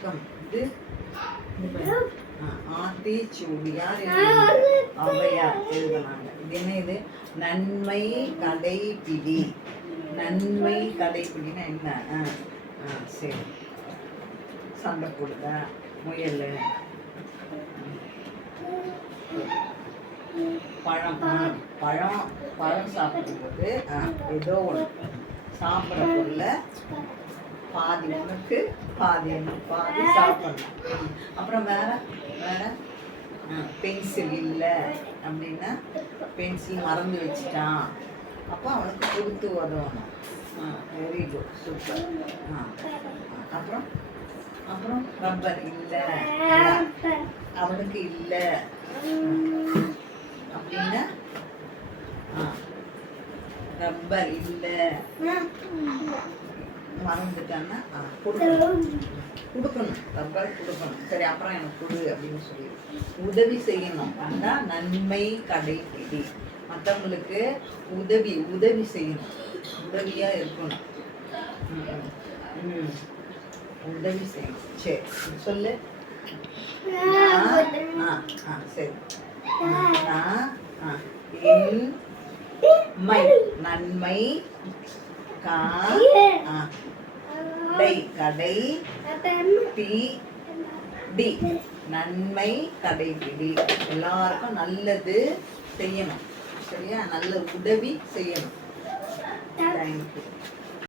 ஒழுக்கம். இது ஆத்திச்சூடி யார் எழுதுனாங்க? ஔவையார் எழுதுனாங்க. இது என்ன? இது நன்மை கடைபிடி. நன்மை கடைபிடினா என்ன? சரி. சண்டை போடுதா முயல்? பழம். பழம் பழம் சாப்பிடும்போது ஏதோ ஒன்று சாப்பிட்ற பொருள பாதி உனக்கு பாதி எனக்கு பாதி சாப்பிடணும். அப்புறம் வேற வேற பென்சில் இல்லை அப்படின்னா பென்சில் மறந்து வச்சுட்டான், அப்போ அவனுக்கு கொடுத்து உதவணும். Very good, super. அப்புறம் அப்புறம் ரப்பர் இல்லை அவனுக்கு இல்லை அப்படின்னா ரப்பர் இல்லை மறந்துட்டான்னா கொடுக்கணும். ரப்பர் கொடுக்கணும். சரி, அப்புறம் எனக்கு கொடு அப்படின்னு சொல்லி உதவி செய்யணும். அதான் நன்மை கடைபிடி. மற்றவங்களுக்கு உதவி செய்யணும். உதவியா இருக்கணும். உதவி செய்யணும். சரி சொல்லு. சரி. நன்மை கடை பிடி. நன்மை கடைபிடி. எல்லாருக்கும் நல்லது செய்யணும். சரியா? நல்ல உதவி செய்யணும். தேங்க்யூ.